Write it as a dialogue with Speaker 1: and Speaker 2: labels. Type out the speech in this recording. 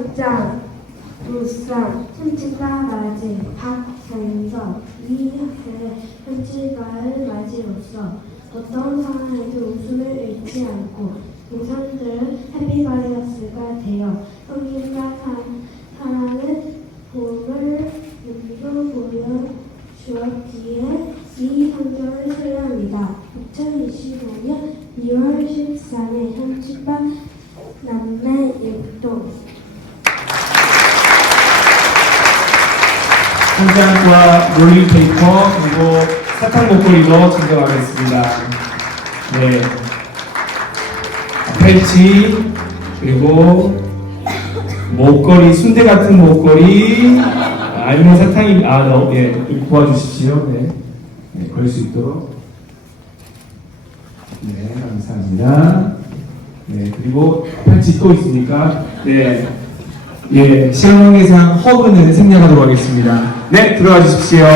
Speaker 1: 이상장, 우상, 참치가 맞이, 박생서, 이학생의 편지가을 맞이로써 어떤 상황에도 웃음을 잃지 않고 동생들은 해피바이러스가 되어 성인과 사- 사랑의 봄을 눈으로 보여주었기에 이 상장을 수여합니다. 2025년 2월 14일 현지방 남매 일동
Speaker 2: 한장과 롤링페이퍼 그리고 사탕 목걸이도 증정하겠습니다. 네. 팬티 그리고 목걸이 순대 같은 목걸이 아, 아니면 사탕이 아 너, 예좀 도와주십시오. 네. 네, 걸 수 있도록. 네 감사합니다. 네 그리고 팬티 또 있습니까? 네. 예, 시향왕의상 허그는 생략하도록 하겠습니다. 네, 들어가 주십시오.